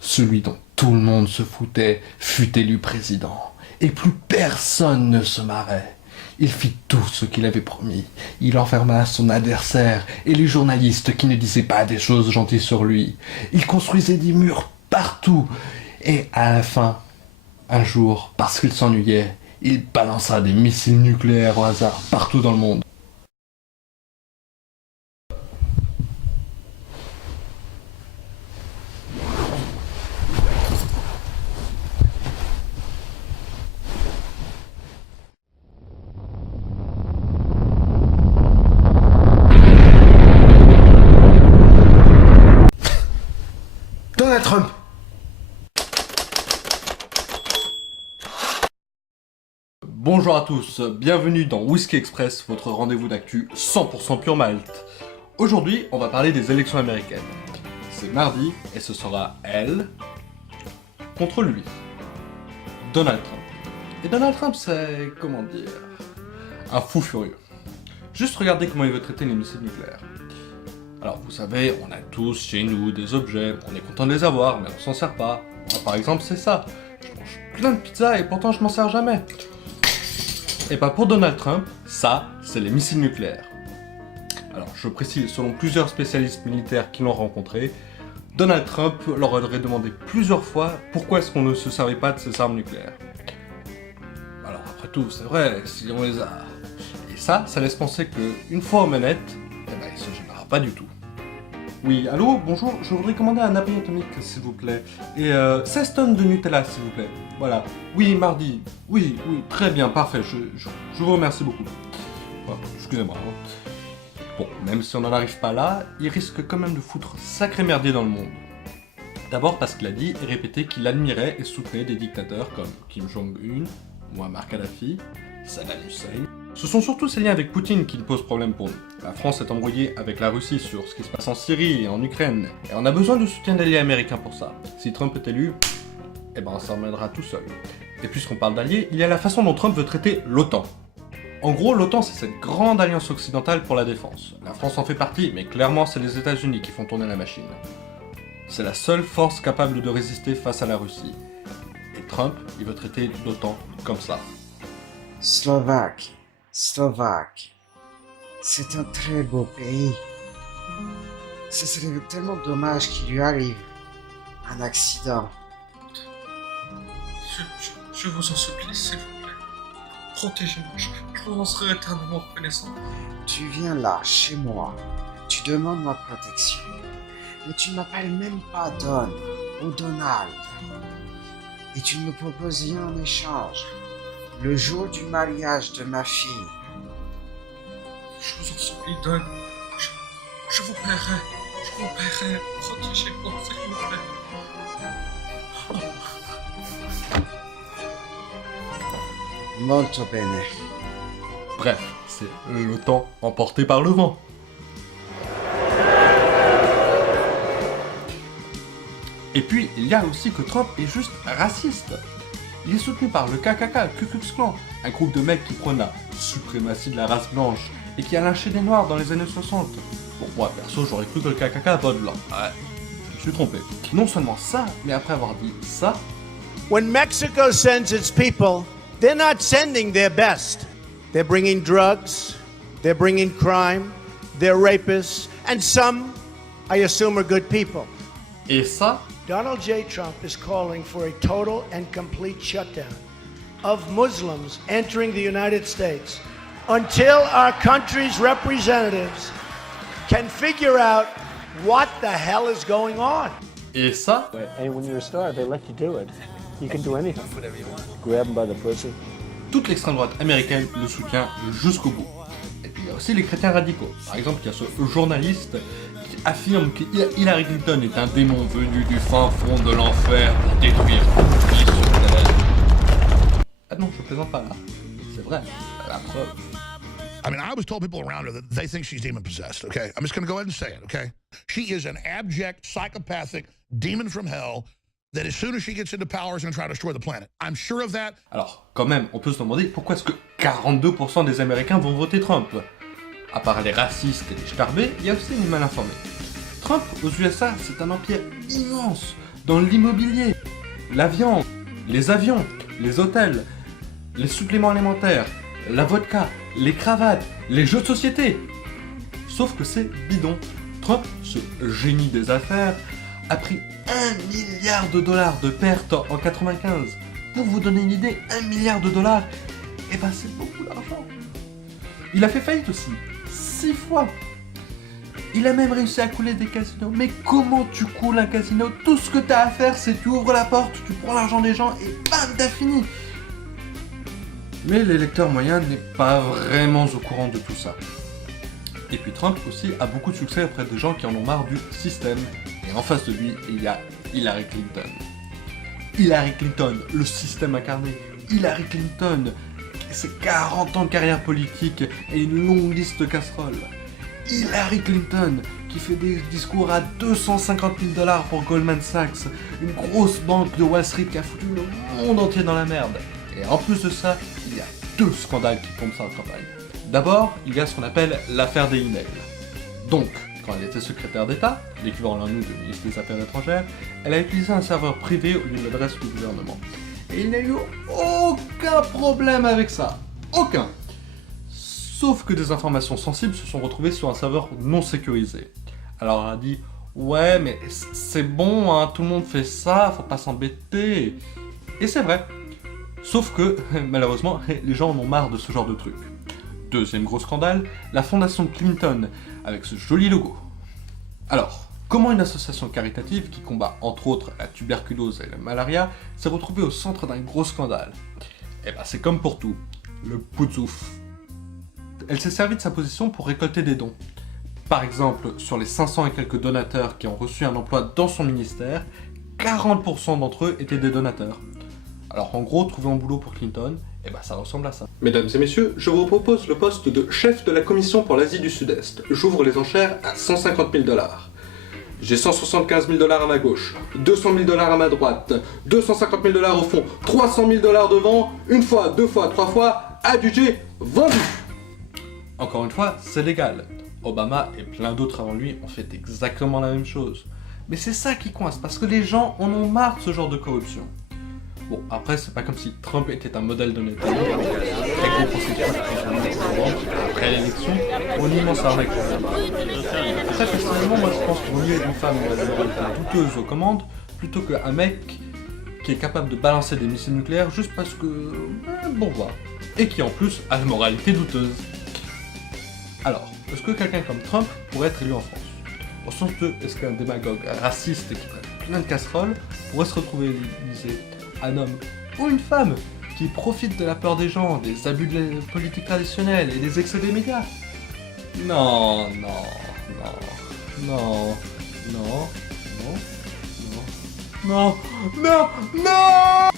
celui dont tout le monde se foutait, fut élu président. Et plus personne ne se marrait. Il fit tout ce qu'il avait promis. Il enferma son adversaire et les journalistes qui ne disaient pas des choses gentilles sur lui. Il construisait des murs partout. Et à la fin, un jour, parce qu'il s'ennuyait, il balança des missiles nucléaires au hasard partout dans le monde. Donald Trump! Bonjour à tous, bienvenue dans Whisky Express, votre rendez-vous d'actu 100% pure Malte. Aujourd'hui, on va parler des élections américaines. C'est mardi et ce sera elle contre lui. Donald Trump. Et Donald Trump, c'est, comment dire, un fou furieux. Juste regardez comment il veut traiter les missiles nucléaires. Alors vous savez, on a tous chez nous des objets, on est content de les avoir, mais on s'en sert pas. Moi, par exemple, c'est ça. Je mange plein de pizza et pourtant je m'en sers jamais. Et pas pour Donald Trump, ça, c'est les missiles nucléaires. Alors je précise, selon plusieurs spécialistes militaires qui l'ont rencontré, Donald Trump leur aurait demandé plusieurs fois pourquoi est-ce qu'on ne se servait pas de ces armes nucléaires. Alors après tout, c'est vrai, si on les a... Et ça laisse penser qu'une fois aux manettes, eh ben, il se gênera pas du tout. Oui, allô, bonjour, je voudrais commander un appareil atomique, s'il vous plaît. Et 16 tonnes de Nutella, s'il vous plaît. Voilà. Oui, mardi. Oui, très bien, parfait, je vous remercie beaucoup. Enfin, excusez-moi. Hein. Bon, même si on n'en arrive pas là, il risque quand même de foutre sacré merdier dans le monde. D'abord parce qu'il a dit et répété qu'il admirait et soutenait des dictateurs comme Kim Jong-un, Muammar Kadhafi, Saddam Hussein. Ce sont surtout ces liens avec Poutine qui posent problème pour nous. La France est embrouillée avec la Russie sur ce qui se passe en Syrie et en Ukraine, et on a besoin du soutien d'alliés américains pour ça. Si Trump est élu, eh ben on s'en remettra tout seul. Et puisqu'on parle d'alliés, il y a la façon dont Trump veut traiter l'OTAN. En gros, l'OTAN c'est cette grande alliance occidentale pour la défense. La France en fait partie, mais clairement c'est les États-Unis qui font tourner la machine. C'est la seule force capable de résister face à la Russie. Et Trump, il veut traiter l'OTAN comme ça. Slovaque. C'est un très beau pays. Ce serait tellement dommage qu'il lui arrive un accident. Je vous en supplie, s'il vous plaît. Protégez-moi, je vous en serai éternellement reconnaissant. Tu viens là, chez moi. Tu demandes ma protection. Mais tu ne m'appelles même pas Don ou Donald. Et tu ne me proposes rien en échange. Le jour du mariage de ma fille. Je vous en supplie, Don. Je vous paierai. Protégez-moi, s'il vous plaît. Molto bene. Bref, c'est l'OTAN emporté par le vent. Et puis, il y a aussi que Trump est juste raciste. Il est soutenu par le KKK, le Ku Klux Klan, un groupe de mecs qui prônent la suprématie de la race blanche et qui a lynché des noirs dans les années 60. Bon, moi, perso, j'aurais cru que le KKK vote blanc. Ouais, je me suis trompé. Non seulement ça, mais après avoir dit ça... When Mexico sends its people, they're not sending their best. They're bringing drugs, they're bringing crime, they're rapists, and some, I assume, are good people. Et ça... Donald J. Trump is calling for a total and complete shutdown of Muslims entering the United States until our country's representatives can figure out what the hell is going on. Et ça... And when you're a star, they let you do it. You can do anything. Grab them by the pussy. Toute l'extrême droite américaine le soutient jusqu'au bout. Et puis il y a aussi les chrétiens radicaux. Par exemple, il y a ce journaliste qui affirme que Hillary Clinton est un démon venu du fin fond de l'enfer pour détruire toute vie sur Terre. Ah non, je plaisante pas là. C'est vrai, la preuve. I mean, I always told people around her that they think she's demon possessed, okay? I'm just gonna go ahead and say it, okay? She is an abject, psychopathic demon from hell that as soon as she gets into power is gonna try to destroy the planet. I'm sure of that. Alors, quand même, on peut se demander pourquoi est-ce que 42% des Américains vont voter Trump. À part les racistes et les starbés, il y a aussi les mal informés. Trump, aux USA, c'est un empire immense. dans l'immobilier, la viande, les avions, les hôtels, les suppléments alimentaires, la vodka, les cravates, les jeux de société. Sauf que c'est bidon. Trump, ce génie des affaires, a pris 1 milliard de dollars de pertes en 95. Pour vous donner une idée, 1 milliard de dollars, et ben c'est beaucoup d'argent. Il a fait faillite aussi, 6 fois. Il a même réussi à couler des casinos. Mais comment tu coules un casino? Tout ce que t'as à faire, c'est tu ouvres la porte, tu prends l'argent des gens et bam, t'as fini. Mais l'électeur moyen n'est pas vraiment au courant de tout ça. Et puis Trump aussi a beaucoup de succès auprès des gens qui en ont marre du système. Et en face de lui, il y a Hillary Clinton. Hillary Clinton, le système incarné. Hillary Clinton, ses 40 ans de carrière politique et une longue liste de casseroles. Hillary Clinton, qui fait des discours à 250 000 dollars pour Goldman Sachs, une grosse banque de Wall Street qui a foutu le monde entier dans la merde. Et en plus de ça, il y a 2 scandales qui tombent sur la campagne. D'abord, il y a ce qu'on appelle l'affaire des emails. Donc, quand elle était secrétaire d'État, l'équivalent à nous de ministre des Affaires étrangères, elle a utilisé un serveur privé au lieu de l'adresse du gouvernement. Et il n'y a eu aucun problème avec ça. Aucun. Sauf que des informations sensibles se sont retrouvées sur un serveur non sécurisé. Alors elle a dit « Ouais, mais c'est bon, hein, tout le monde fait ça, faut pas s'embêter. » Et c'est vrai. Sauf que, malheureusement, les gens en ont marre de ce genre de truc. Deuxième gros scandale, la fondation Clinton, avec ce joli logo. Alors, comment une association caritative qui combat entre autres la tuberculose et la malaria s'est retrouvée au centre d'un gros scandale? Eh ben c'est comme pour tout, le poutsouf. Elle s'est servie de sa position pour récolter des dons. Par exemple, sur les 500 et quelques donateurs qui ont reçu un emploi dans son ministère, 40% d'entre eux étaient des donateurs. Alors en gros, trouver un boulot pour Clinton, eh ben ça ressemble à ça. Mesdames et messieurs, je vous propose le poste de chef de la commission pour l'Asie du Sud-Est. J'ouvre les enchères à 150 000 dollars. J'ai 175 000 dollars à ma gauche, 200 000 dollars à ma droite, 250 000 dollars au fond, 300 000 dollars devant, une fois, deux fois, trois fois, adjugé, vendu. Encore une fois, c'est légal. Obama et plein d'autres avant lui ont fait exactement la même chose. Mais c'est ça qui coince, parce que les gens en ont marre de ce genre de corruption. Bon, après, c'est pas comme si Trump était un modèle d'honnêteté. Très gros processus après l'élection, pour une immense arnaque. Très personnellement, moi je pense qu'il vaut mieux une femme douteuse aux commandes plutôt qu'un mec qui est capable de balancer des missiles nucléaires juste parce que... bourgeois. Et qui en plus a la moralité douteuse. Alors, est-ce que quelqu'un comme Trump pourrait être élu en France? Au sens de, est-ce qu'un démagogue raciste et qui prête plein de casseroles pourrait se retrouver élisé? Un homme ou une femme qui profite de la peur des gens, des abus de la politique traditionnelle et des excès des médias? Non, non, non, non, non, non, non, non, non, non!